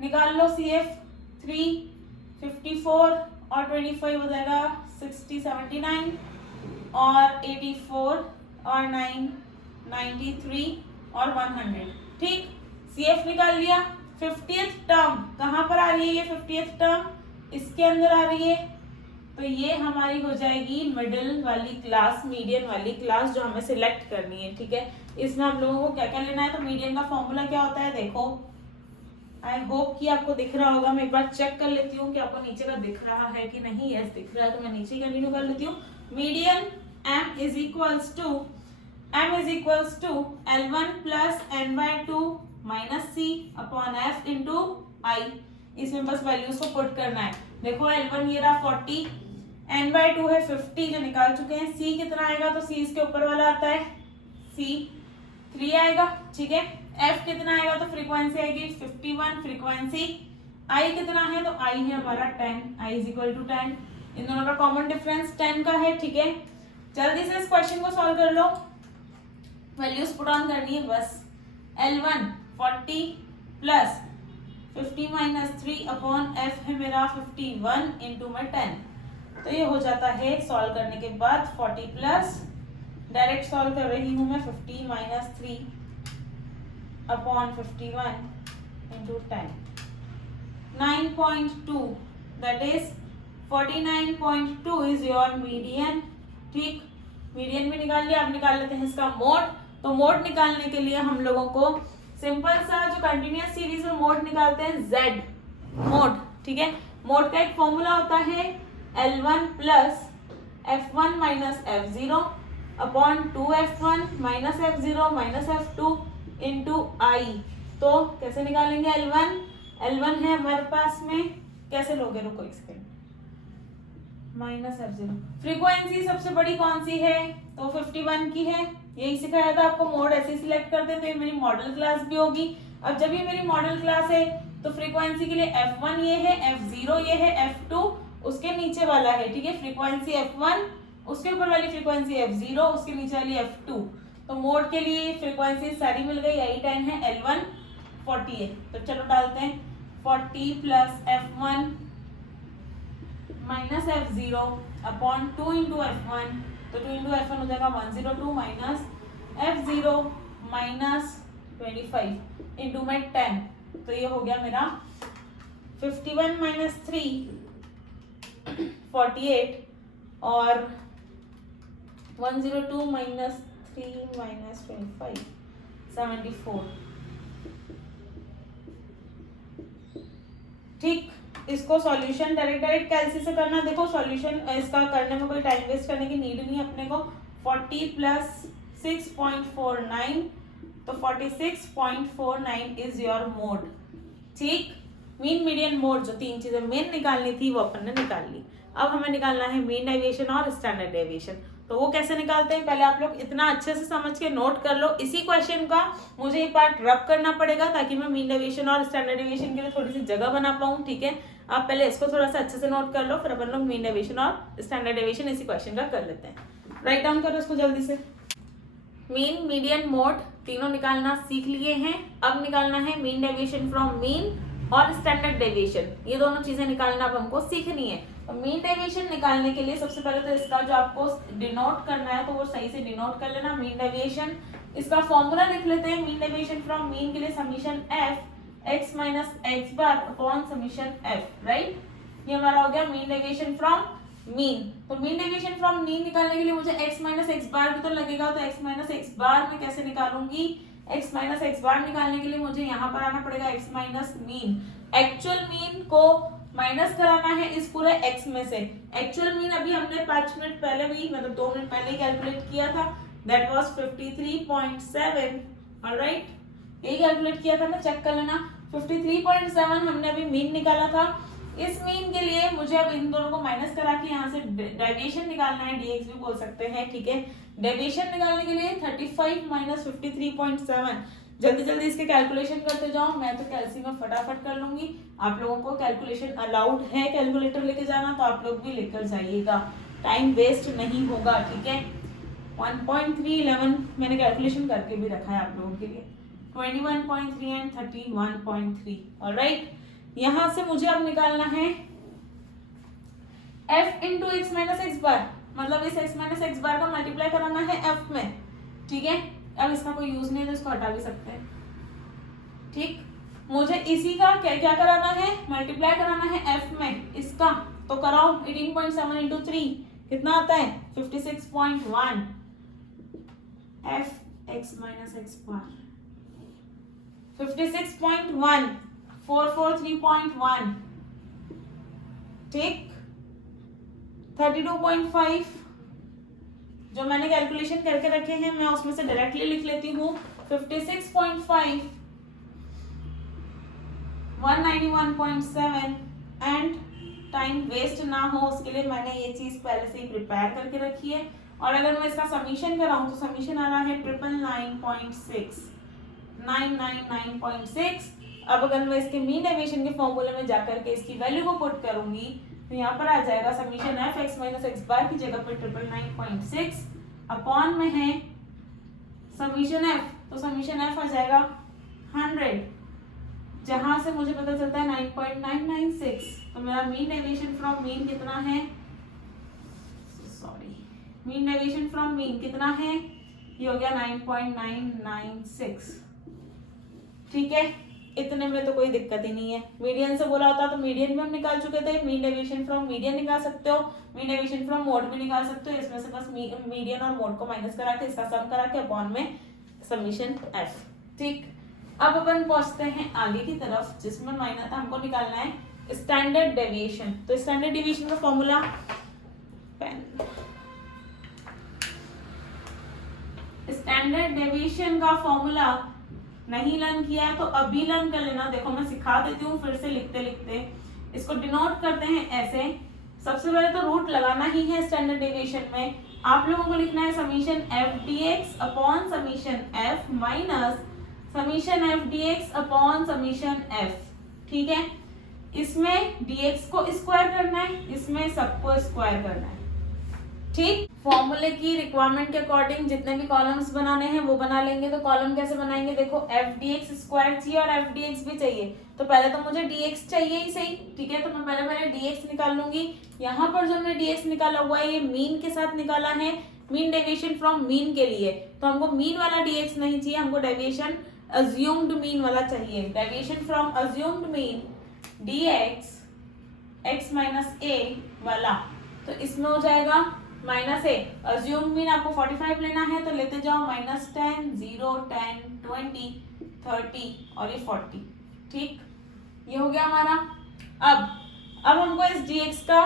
निकाल लो CF। 3 54 और 25 हो जाएगा 60 79 और 84 और 9 93 और 100, ठीक। CF निकाल लिया। 50th टर्म कहां पर आ रही है? ये 50th टर्म इसके अंदर आ रही है, तो ये हमारी हो जाएगी मिडिल वाली क्लास, मीडियन वाली क्लास जो हमें सिलेक्ट करनी है, ठीक है। इसमें हम लोगों को क्या क्या लेना है? तो मीडियन का फॉर्मूला क्या होता है देखो, आई होप कि आपको दिख रहा होगा। मैं एक बार चेक कर लेती हूँ कि आपको नीचे का दिख रहा है कि नहीं। यस दिख रहा है, तो मैं नीचे कंटिन्यू कर लेती हूँ। Median m is equals to L1 plus n/2 minus c upon f into i. इसमें बस वैल्यूज को पुट करना है। देखो L1 ये रहा 40, n/2 है 50 जो निकाल चुके हैं। c कितना आएगा? तो c इसके ऊपर वाला आता है, c 3 आएगा, ठीक है। f कितना आएगा? तो फ्रीक्वेंसी आएगी 51 फ्रीक्वेंसी। i कितना है? तो i है हमारा 10, i इज इक्वल टू 10। इन दोनों का कॉमन डिफरेंस 10 का है, ठीक है। जल्दी से इस क्वेश्चन को सॉल्व कर लो। वैल्यूज पुट ऑन करनी है बस। L1 40 plus 50 minus 3 upon f है मेरा 51 इंटू में 10। तो ये हो जाता है सॉल्व करने के बाद 40 प्लस, डायरेक्ट सॉल्व कर रही हूँ मैं, 50 minus 3 upon 51 into 10 9.2 that is 49.2 is your median, ठीक। मीडियन भी निकाल लिया। अब निकाल लेते हैं इसका मोड। तो मोड निकालने के लिए हम लोगों को सिंपल सा जो कंटिन्यूअस सीरीज में मोड निकालते हैं Z मोड, ठीक है। मोड का एक फॉर्मूला होता है L1 plus F1 minus F0 upon 2F1 minus F0 minus F2 into I। तो कैसे निकालेंगे? L1 है हमारे पास में, कैसे लोगे? रुको एक सेकेंड। Minus F0। फ्रीक्वेंसी सबसे बड़ी कौन सी है? तो 51 की है। यही सिखाया था आपको, मोड ऐसे सिलेक्ट करते तो ये मेरी मॉडल क्लास भी होगी। अब जब ये मेरी मॉडल क्लास है तो फ्रीक्वेंसी के लिए F1 ये है, F0 ये है, F2 उसके नीचे वाला है, ठीक है। फ्रीक्वेंसी F1 उसके ऊपर वाली फ्रीक्वेंसी F0 उसके नीचे वाली F2। तो मोड के लिए फ्रीक्वेंसी सारी मिल गई, यही 10 है। L1 40 है, तो चलो डालते हैं 40 plus F1 minus F0 upon 2 into F1। तो 2 इंटू F1 हो जाएगा 102 माइनस F0 माइनस 25 इंटू में 10। तो ये हो गया मेरा 51 माइनस 3 48 और 102 माइनस 3 माइनस 25 74, ठीक। इसको सॉल्यूशन डायरेक्ट कैलसी से करना। देखो सॉल्यूशन इसका करने में कोई टाइम वेस्ट करने की नीड नहीं है अपने को। 40 प्लस 6.49 तो 46.49 इज योर मोड, ठीक। मीन मीडियन मोड जो तीन चीजें मेन निकालनी थी वो अपन ने निकाल ली। अब हमें निकालना है मीन डेविएशन और स्टैंडर्ड डेविएशन। तो वो कैसे निकालते हैं पहले आप लोग इतना अच्छे से समझ के नोट कर लो। इसी क्वेश्चन का मुझे ये पार्ट रब करना पड़ेगा ताकि मैं मीन डेविएशन और स्टैंडर्ड डेविएशन के लिए थोड़ी सी जगह बना पाऊँ, ठीक है। आप पहले इसको थोड़ा सा अच्छे से नोट कर लो, फिर अपन लोग मीन डेविएशन और स्टैंडर्ड डेविएशन इसी क्वेश्चन का कर लेते हैं। राइट डाउन करो इसको जल्दी से। मीन, मीडियन, मोड तीनों निकालना सीख लिए हैं। अब निकालना है मीन डेविएशन फ्रॉम मीन और स्टैंडर्ड डेविएशन। ये दोनों चीजें निकालना अब हमको सीखनी है। तो मीन डेविएशन निकालने के लिए सबसे पहले तो इसका जो आपको डिनोट करना है तो वो सही से डिनोट कर लेना। मीन डेविएशन, इसका फॉर्मूला लिख लेते हैं। मीन डेविएशन फ्रॉम मीन के लिए summation f x minus x bar upon summation F, right. ये हमारा हो गया मीन डेविएशन फ्रॉम मीन। तो मीन डेविएशन फ्रॉम मीन निकालने के लिए मुझे x माइनस एक्स बार भी तो लगेगा, तो x माइनस एक्स बार मैं कैसे निकालूंगी? x माइनस एक्स बार निकालने के लिए मुझे यहाँ पर आना पड़ेगा x minus mean. Actual mean को माइनस कराना है इस पूरे x में से। एक्चुअल मीन अभी हमने 5 मिनट पहले भी, मतलब 2 मिनट पहले ही कैलकुलेट किया था, दैट वाज 53.7, ऑलराइट। यही कैलकुलेट किया था ना, चेक कर लेना। 53.7 हमने अभी मीन निकाला था। इस मीन के लिए मुझे अब इन दोनों को माइनस करा के यहाँ से डेविएशन निकालना है, dx भी बोल सकते हैं, ठीक है। डेविएशन निकालने के लिए 35 माइनस 53.7, जल्दी जल्दी इसके कैलकुलेशन करते जाओ। मैं तो कैलसी में फटाफट कर लूंगी। आप लोगों को कैलकुलेशन अलाउड है कैलकुलेटर लेके जाना, तो आप लोग भी लेकर जाइएगा, टाइम वेस्ट नहीं होगा, ठीक है। 1.311 मैंने कैलकुलेशन करके भी रखा है आप लोगों के लिए। 21.3 एंड 31.3, ऑलराइट। यहां से मुझे अब निकालना है f into x minus x bar, मतलब इस x माइनस एक्स बार का मल्टीप्लाई कराना है f में, ठीक है। अब इसका कोई यूज नहीं है तो इसको हटा भी सकते हैं, ठीक। मुझे इसी का क्या क्या कराना है? मल्टीप्लाई कराना है f में इसका, तो कराओ। 18.7 इंटू 3 कितना आता है? 56.1 f x माइनस एक्स बार 56.1 443.1, ठीक। 32.5 जो मैंने कैलकुलेशन करके रखे हैं मैं उसमें से डायरेक्टली लिख लेती हूँ। 56.5 191.7 एंड टाइम वेस्ट ना हो उसके लिए मैंने ये चीज पहले से ही प्रिपेयर करके रखी है। और अगर मैं इसका समीशन कराऊं तो समीशन आ रहा है 999.6 999.6। अब अगर मैं इसके मीन डेविएशन के फॉर्मूले में जाकर के इसकी वैल्यू को पुट करूंगी तो यहाँ पर आ जाएगा summation f x minus x bar की जगह पर 999.6 अपॉन में है समीशन एफ, तो समीशन एफ आ जाएगा 100, जहां से मुझे पता चलता है 9.996। तो मेरा मीन डेविएशन फ्रॉम मीन कितना है? Sorry, mean deviation from mean कितना है? ये हो गया 9.996, ठीक है। इतने में तो कोई दिक्कत ही नहीं है। मीडियन से बोला होता तो मीडियन भी हम निकाल चुके थे। मीन डेविएशन फ्रॉम मीडियन निकाल सकते हो, मीन डेविएशन फ्रॉम मोड भी निकाल सकते हो। इसमें से बस मीडियन और मोड को माइनस करा के इसका सम करा के अपॉन में समीशन एफ, ठीक। अब अपन पहुंचते हैं आगे की तरफ जिसमें माइनस हमको निकालना है स्टैंडर्ड डेविएशन। तो स्टैंडर्ड डेविएशन का फॉर्मूला, पेन, स्टैंडर्ड डेविएशन का फॉर्मूला नहीं लर्न किया है तो अभी लर्न कर लेना। देखो मैं सिखा देती हूँ फिर से लिखते लिखते। इसको डिनोट करते हैं ऐसे। सबसे पहले तो रूट लगाना ही है स्टैंडर्ड डेविएशन में। आप लोगों को लिखना है summation F d x upon summation F minus summation F d x upon summation f, ठीक है। इसमें dx को स्क्वायर करना है, इसमें सबको स्क्वायर करना है, ठीक। फॉर्मूले की रिक्वायरमेंट के अकॉर्डिंग जितने भी कॉलम्स बनाने हैं वो बना लेंगे। तो कॉलम कैसे बनाएंगे? देखो एफ डी एक्स स्क्वायर चाहिए और एफ डी एक्स भी चाहिए, तो पहले तो मुझे dx चाहिए ही सही, ठीक है। तो मैं पहले dx निकाल लूंगी। यहाँ पर जो हमने dx निकाला हुआ है ये मीन के साथ निकाला है, मीन डेविएशन फ्रॉम मीन के लिए। तो हमको मीन वाला dx नहीं चाहिए, हमको डेविएशन अज्यूम्ड मीन वाला चाहिए। Deviation from assumed mean dx x minus a वाला, तो इसमें हो जाएगा माइनस ए। अज्यूम मीन आपको 45 लेना है तो लेते जाओ -10 0 10 20 30 और ये 40, ठीक। ये हो गया हमारा। अब हमको इस dx का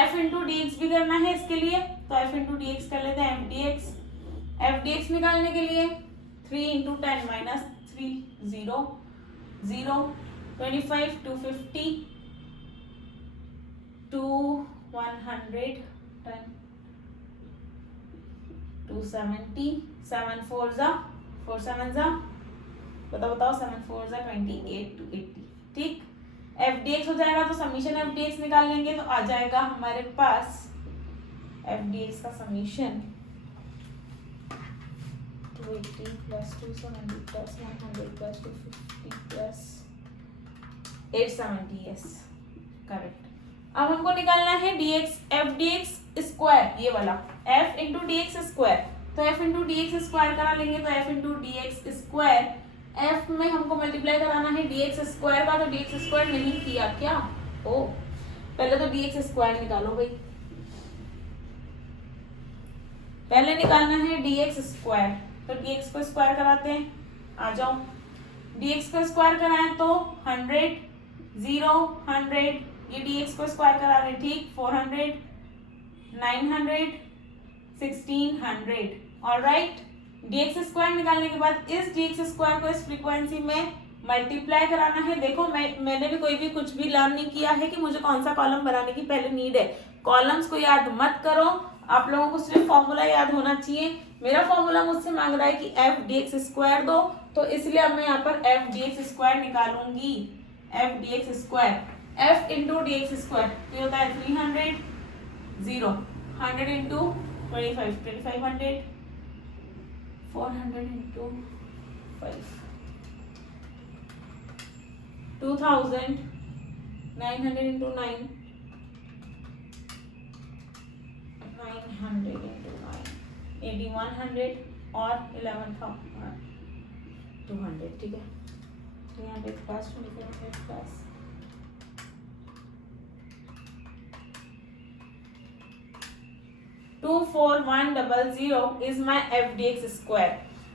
f इंटू डी एक्स भी करना है इसके लिए, तो f इंटू डी एक्स कर लेते हैं। f dx निकालने के लिए 3 इंटू 10 माइनस 3 0 0 25 250 2 100 10 270, 7 4 जा 4 7 जा, बताओ 7 4 जा 28 to 80, ठीक। एफ डी एक्स हो जाएगा तो समीशन एफ डी एक्स निकाल लेंगे तो आ जाएगा हमारे पास एफ डी एक्स का summation 280 plus 270 plus 100 plus 250 plus 870, yes correct. अब हमको निकालना है dx F d x square, ये वाला f into d x square, तो f into d x square करा लेंगे तो f into d x square, f में हमको मल्टीप्लाई कराना है dx स्क्वायर का, तो dx स्क्वायर नहीं किया क्या, ओ पहले तो dx स्क्वायर निकालो भाई, पहले निकालना है dx स्क्वायर, तो dx को स्क्वायर कराते हैं, आ जाओ dx को स्क्वायर कराएं तो 100 0 100, ये dx को स्क्वायर करा रहे ठीक, 400 900 1600, ऑलराइट। dx स्क्वायर निकालने के बाद इस dx स्क्वायर को इस फ्रीक्वेंसी में मल्टीप्लाई कराना है। देखो मैंने भी कोई भी कुछ भी लर्न नहीं किया है कि मुझे कौन सा कॉलम बनाने की पहले नीड है, कॉलम्स को याद मत करो, आप लोगों को सिर्फ फॉर्मूला याद होना चाहिए। मेरा फॉर्मूला मुझसे मांग रहा है कि एफ डी एक्स स्क्वायर दो, तो इसलिए अब मैं यहाँ पर एफ डी एक्स स्क्वायर निकालूंगी, f d x square, f into d x square तो होता है 300 0 100 इंटू 25 2500 400 इंटू 5 2000 900 इंटू 9 900 इंटू 9 8100 और 11,200, ठीक है। 300 plus 2500 plus 24100 is my F d x square.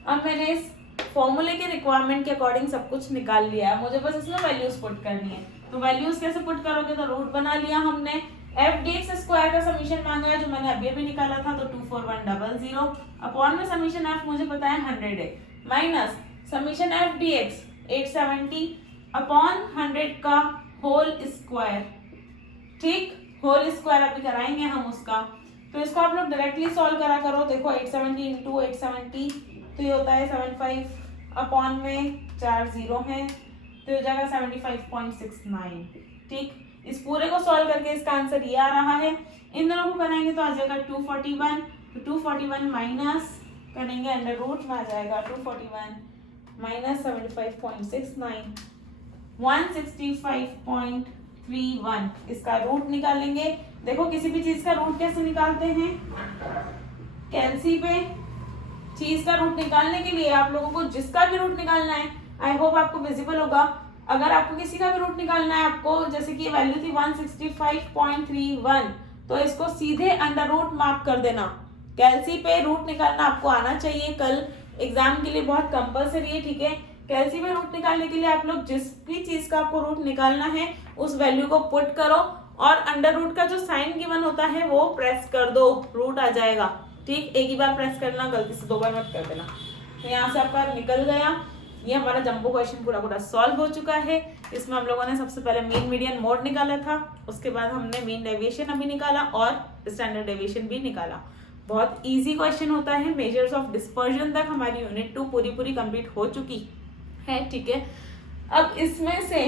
अब मैंने इस फॉर्मूले के रिक्वायरमेंट के अकॉर्डिंग सब कुछ निकाल लिया है, मुझे बस इसमें वैल्यूज पुट करनी है। तो वैल्यूज कैसे पुट करोगे, तो रूट बना लिया हमने, एफ डी एक्स स्क्वायर का समीशन मांगा है जो मैंने अभी अभी निकाला था, तो 24100 अपॉन में समीशन एफ मुझे पता है 100 है, minus summation F d x 870 upon 100 का होल स्क्वायर, ठीक, होल स्क्वायर अभी कराएंगे हम उसका। तो इसको आप लोग डायरेक्टली सॉल्व करा करो, देखो 870 इंटू 870 तो ये होता है 75 अपॉन में 4 0 है तो हो जाएगा 75.69, ठीक। इस पूरे को सॉल्व करके इसका आंसर ये आ रहा है, इन दोनों को बनाएंगे तो आ जाएगा 241, तो 241 माइनस करेंगे अंडर रूट में आ जाएगा 241 माइनस 75.69 165.31, इसका रूट निकालेंगे। देखो किसी भी चीज का रूट कैसे निकालते हैं, कैलसी पे चीज का रूट निकालने के लिए आप लोगों को जिसका भी रूट निकालना है, आई होप आपको विजिबल होगा, अगर आपको किसी का भी रूट निकालना है, आपको जैसे कि वैल्यू थी 165.31 तो इसको सीधे अंडर रूट मार्क कर देना। कैलसी पे रूट निकालना आपको आना चाहिए, कल एग्जाम के लिए बहुत कंपलसरी है, ठीक है। कैलसी पे रूट निकालने के लिए आप लोग जिस भी चीज का आपको रूट निकालना है उस वैल्यू को पुट करो और अंडर रूट का जो साइन गिवन होता है वो प्रेस कर दो, रूट आ जाएगा, ठीक। एक ही बार प्रेस करना, गलती से 2 बार मत कर देना। तो यहाँ से आपका निकल गया, ये हमारा जंबो क्वेश्चन पूरा सॉल्व हो चुका है। इसमें हम लोगों ने सबसे पहले मीन मीडियन मोड निकाला था, उसके बाद हमने मीन डेविएशन अभी निकाला और स्टैंडर्ड डेविएशन भी निकाला। बहुत इजी क्वेश्चन होता है, मेजर्स ऑफ डिस्पर्जन तक हमारी यूनिट 2 पूरी कंप्लीट हो चुकी है, ठीक है। अब इसमें से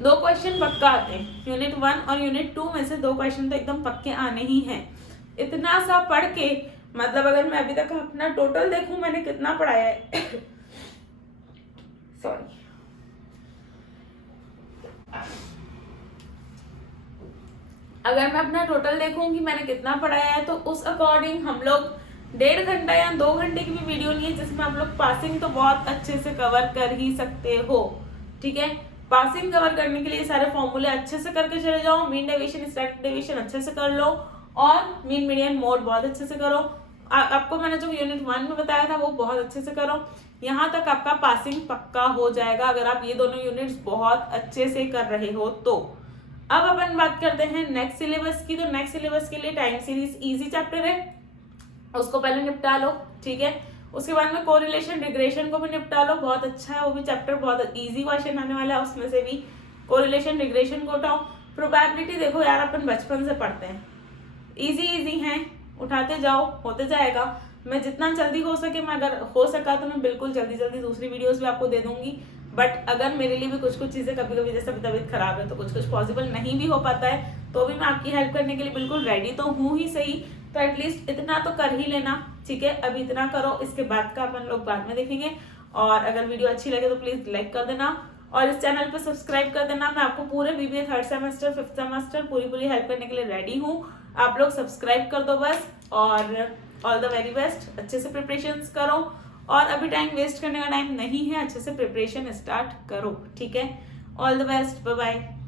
2 क्वेश्चन पक्का आते हैं, यूनिट 1 और यूनिट 2 में से 2 क्वेश्चन तो एकदम पक्के आने ही हैं। इतना सा पढ़ के, मतलब अगर मैं अभी तक अपना टोटल देखूं मैंने कितना पढ़ाया है सॉरी, अगर मैं अपना टोटल देखूं कि मैंने कितना पढ़ाया है तो उस अकॉर्डिंग हम लोग 1.5 घंटा या 2 घंटे की भी वीडियो नहीं है जिसमें आप लोग पासिंग तो बहुत अच्छे से कवर कर ही सकते हो, ठीक है। पासिंग कवर करने के लिए सारे फॉर्मूले अच्छे से करके चले जाओ, मीन डेविएशन स्टैंडर्ड डेविएशन अच्छे से कर लो और मीन मीडियन मोड बहुत अच्छे से करो। आपको मैंने जो यूनिट 1 में बताया था वो बहुत अच्छे से करो, यहाँ तक आपका पासिंग पक्का हो जाएगा अगर आप ये दोनों यूनिट्स बहुत अच्छे से कर रहे हो तो। अब अपन बात करते हैं नेक्स्ट सिलेबस की। तो नेक्स्ट सिलेबस के लिए टाइम सीरीज इजी चैप्टर है, उसको पहले निपटा लो, ठीक है। उसके बाद में कोरिलेशन रिग्रेशन को भी निपटा लो, बहुत अच्छा है वो भी चैप्टर, बहुत इजी क्वेश्चन आने वाला है उसमें से भी। कोरिलेशन रिग्रेशन को उठाओ। प्रोबेबिलिटी देखो यार अपन बचपन से पढ़ते हैं, इजी हैं, उठाते जाओ, होते जाएगा। मैं जितना जल्दी हो सके, मैं अगर हो सका तो मैं बिल्कुल जल्दी जल्दी दूसरी वीडियोस भी आपको दे दूंगी। बट अगर मेरे लिए भी कुछ कुछ चीज़ें कभी कभी जैसे तबीयत खराब है तो कुछ कुछ पॉसिबल नहीं भी हो पाता है, तो भी मैं आपकी हेल्प करने के लिए बिल्कुल रेडी तो हूँ ही सही। तो एटलीस्ट इतना तो कर ही लेना, ठीक है। अभी इतना करो, इसके बाद का अपन लोग बाद में देखेंगे। और अगर वीडियो अच्छी लगे तो प्लीज लाइक कर देना और इस चैनल पे सब्सक्राइब कर देना। मैं आपको पूरे BBA 3rd semester 5th semester पूरी हेल्प करने के लिए रेडी हूँ। आप लोग सब्सक्राइब कर दो बस, और ऑल द वेरी बेस्ट। अच्छे से प्रिपरेशंस करो, और अभी टाइम वेस्ट करने का टाइम नहीं है, अच्छे से प्रिपरेशन स्टार्ट करो, ठीक है। All the best, bye bye.